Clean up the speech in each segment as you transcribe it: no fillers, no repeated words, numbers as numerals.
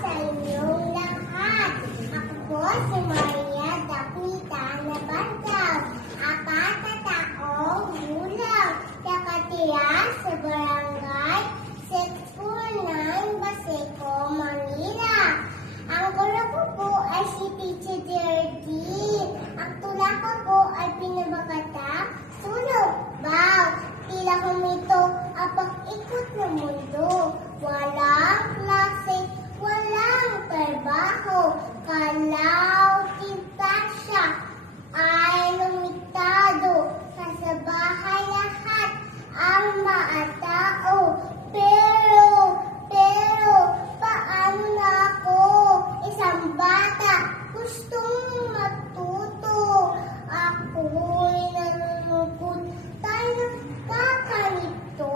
sa inyong lahat. Ako po si Maria Daquita Nabantag, 4 taong gulang, nakatira sa barangay 649 Baseco, Manila. Ang guro ko po ay si Teacher Gertie. Ang tula ko po ay pinabagata, sulog, baw, tila humito ang pag-ikot ng mundo. Walang klase, walang trabaho, kalaw, siya ay lumitado. Sa bahay lahat ang maatao. Pero, paano na ako? Isang bata, gustong matuto. Ako'y nalulungkot, tayo kakanito.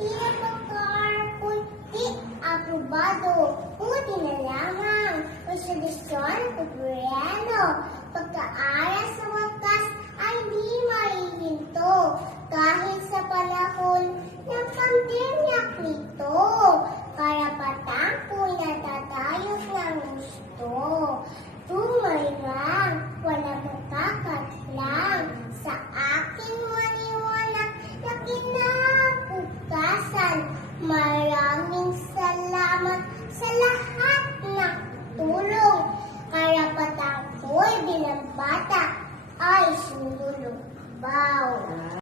Tila pagkarpoy, di aprobado. Buti na lamang, konsolusyon, gobyerno. Pagkaaral sa wakas ay di maihinto. Kahit sa panahon ng pandemyak nito, karapatan ko'y natatayos ng gusto. Tumayra